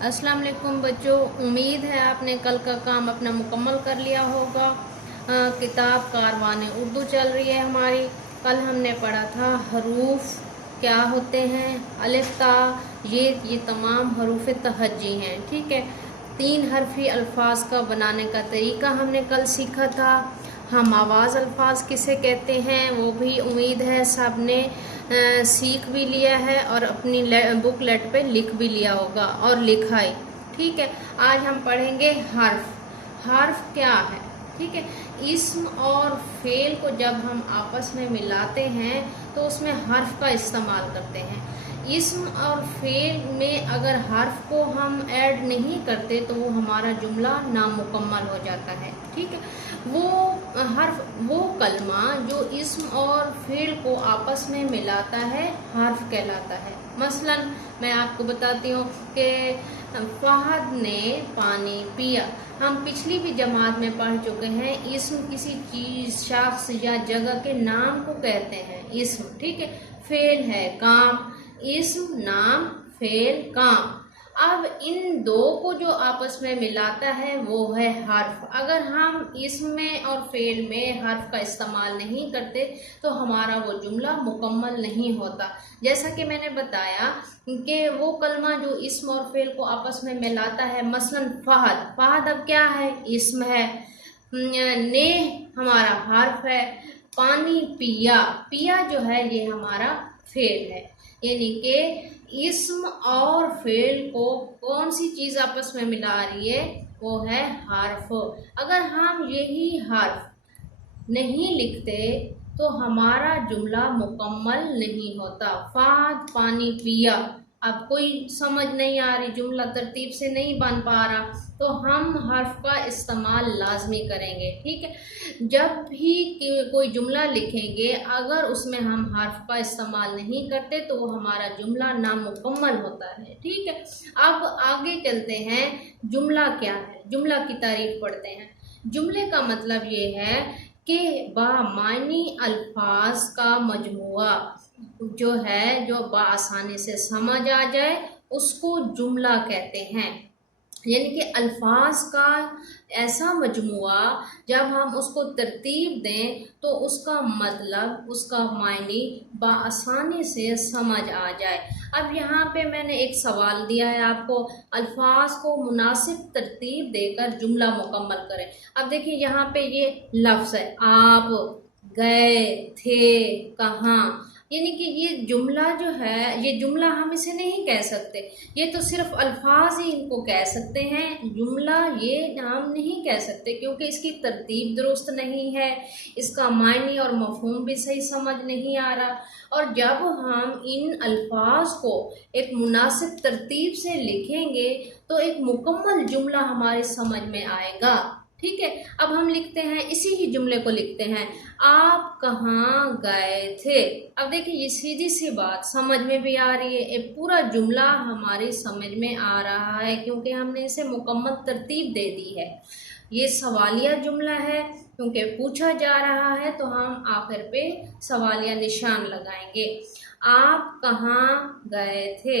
अस्सलाम वालेकुम बच्चों, उम्मीद है आपने कल का काम अपना मुकम्मल कर लिया होगा। किताब कारवान उर्दू चल रही है हमारी। कल हमने पढ़ा था हरूफ क्या होते हैं, अलिफ ता, ये तमाम हरूफ तहज्जी हैं। ठीक है, 3 हरफी अल्फाज का बनाने का तरीका हमने कल सीखा था। हम आवाज़ अल्फाज किसे कहते हैं वो भी उम्मीद है सब ने सीख भी लिया है और अपनी बुकलेट पे लिख भी लिया होगा और लिखा ही। ठीक है, आज हम पढ़ेंगे हर्फ। हर्फ क्या है? ठीक है, इस्म और फेल को जब हम आपस में मिलाते हैं तो उसमें हर्फ का इस्तेमाल करते हैं। इस्म और फेल में अगर हर्फ को हम ऐड नहीं करते तो वो हमारा जुमला नामुकम्मल हो जाता है। ठीक है, वो हर्फ, वो कलमा जो इस्म और फेल को आपस में मिलाता है हर्फ कहलाता है। मसलन मैं आपको बताती हूँ कि फहद ने पानी पिया। हम पिछली भी जमात में पढ़ चुके हैं, इस्म किसी चीज, शख्स या जगह के नाम को कहते हैं इस्म। ठीक है, फेल है काम, इस्म नाम, फेल काम। अब इन दो को जो आपस में मिलाता है वो है हर्फ। अगर हम इसमें और फेल में हर्फ का इस्तेमाल नहीं करते तो हमारा वो जुमला मुकम्मल नहीं होता। जैसा कि मैंने बताया कि वो कलमा जो इस्म और फेल को आपस में मिलाता है, मसलन फहद। फहद अब क्या है? इस्म है। ने हमारा हर्फ है। पानी पिया, पिया जो है ये हमारा फेल है। यानी कि इस्म और फेल को कौन सी चीज आपस में मिला रही है? वो है हर्फ। अगर हम यही हर्फ नहीं लिखते तो हमारा जुमला मुकम्मल नहीं होता। फहद पानी पिया, अब कोई समझ नहीं आ रही, जुमला तरतीब से नहीं बन पा रहा, तो हम हर्फ का इस्तेमाल लाजमी करेंगे। ठीक है, जब भी कोई जुमला लिखेंगे अगर उसमें हम हर्फ का इस्तेमाल नहीं करते तो वो हमारा जुमला नामुकम्मल होता है। ठीक है, अब आगे चलते हैं। जुमला क्या है? जुमला की तारीफ पढ़ते हैं। जुमले का मतलब ये है कि बामानी अल्फाज का मजमुआ जो है, जो बआसानी से समझ आ जाए, उसको जुमला कहते हैं। यानी कि अल्फाज का ऐसा मजमुआ जब हम उसको तरतीब दें तो उसका मतलब, उसका मायने बआसानी से समझ आ जाए। अब यहाँ पे मैंने एक सवाल दिया है आपको, अल्फाज को मुनासिब तरतीब देकर जुमला मुकम्मल करें। अब देखिए यहाँ पे ये लफ्ज़ है, आप गए थे कहाँ। यानी कि ये जुमला जो है, ये जुमला हम इसे नहीं कह सकते, ये तो सिर्फ अल्फाज ही इनको कह सकते हैं। जुमला ये हम नहीं कह सकते क्योंकि इसकी तरतीब दुरुस्त नहीं है, इसका मायने और मफहूम भी सही समझ नहीं आ रहा। और जब हम इन अल्फाज को एक मुनासिब तरतीब से लिखेंगे तो एक मुकम्मल जुमला हमारी समझ में आएगा। ठीक है, अब हम लिखते हैं, इसी ही जुमले को लिखते हैं, आप कहाँ गए थे। अब देखिए ये सीधी सी बात समझ में भी आ रही है, एक पूरा जुमला हमारी समझ में आ रहा है क्योंकि हमने इसे मुकम्मल तरतीब दे दी है। ये सवालिया जुमला है क्योंकि पूछा जा रहा है तो हम आखिर पे सवालिया निशान लगाएंगे। आप कहाँ गए थे,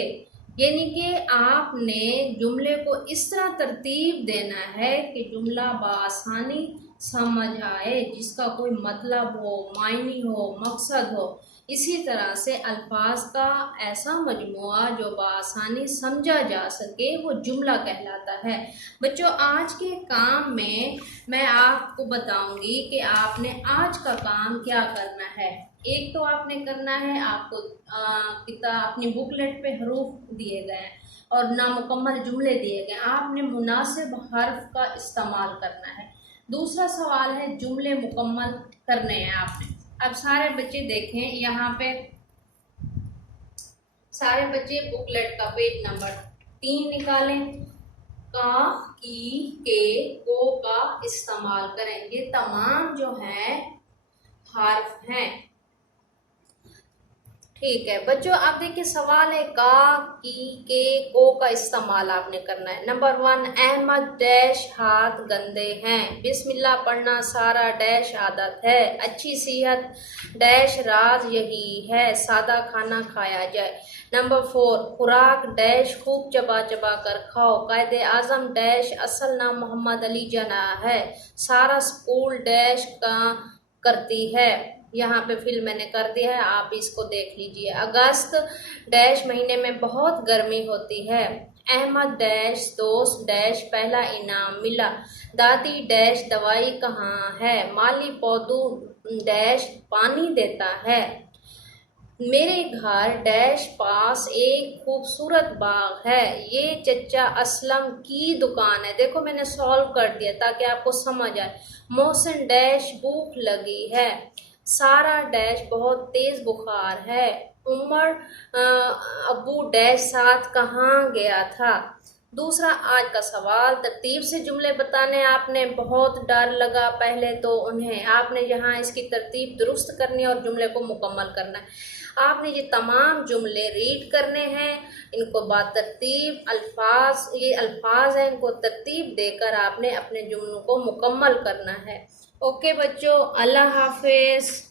यानी कि आपने जुमले को इस तरह तरतीब देना है कि जुमला बआसानी समझ आए, जिसका कोई मतलब हो, मायने हो, मकसद हो। इसी तरह से अल्फाज का ऐसा मजमुआ जो बआसानी समझा जा सके वो जुमला कहलाता है। बच्चों, आज के काम में मैं आपको बताऊंगी कि आपने आज का काम क्या करना है। एक तो आपने करना है, आपको किताब, अपनी बुकलेट पे हरूफ दिए गए हैं और नामुकम्मल जुमले दिए गए, आपने मुनासिब हर्फ का इस्तेमाल करना है। दूसरा सवाल है, जुमले मुकम्मल करने हैं आपने। अब सारे बच्चे देखें, यहाँ पे सारे बच्चे बुकलेट का पेज नंबर 3 निकालें। का, की, के, को का इस्तेमाल करें। ये तमाम जो है हर्फ हैं। ठीक है बच्चों, अब देखिए सवाल है का, की, के, को का इस्तेमाल आपने करना है। नंबर 1, अहमद डैश हाथ गंदे हैं। बिस्मिल्लाह पढ़ना सारा डैश आदत है। अच्छी सेहत डैश राज यही है, सादा खाना खाया जाए। नंबर 4, खुराक डैश खूब चबा चबा कर खाओ। कायदे आजम डैश असल नाम मोहम्मद अली जना है। सारा स्कूल डैश का करती है। यहाँ पे फिल मैंने कर दिया है, आप इसको देख लीजिए। अगस्त डैश महीने में बहुत गर्मी होती है। अहमद डैश दोस्त डैश पहला इनाम मिला। दादी डैश दवाई कहाँ है। माली पौधों डैश पानी देता है। मेरे घर डैश पास एक खूबसूरत बाग है। ये चचा असलम की दुकान है। देखो मैंने सॉल्व कर दिया ताकि आपको समझ आए। मोहसिन डैश भूख लगी है। सारा डैश बहुत तेज बुखार है। उमर अबू डैश साथ कहाँ गया था। दूसरा आज का सवाल, तरतीब से जुमले बताने। आपने बहुत डर लगा पहले तो उन्हें, आपने यहाँ इसकी तरतीब दुरुस्त करनी है और जुमले को मुकम्मल करना है। आपने ये तमाम जुमले रीड करने हैं, इनको बातरतीब अल्फाज, ये अल्फाज हैं, इनको तरतीब देकर आपने अपने जुमलों को मुकम्मल करना है। ओके बच्चों, अल्लाह हाफिज।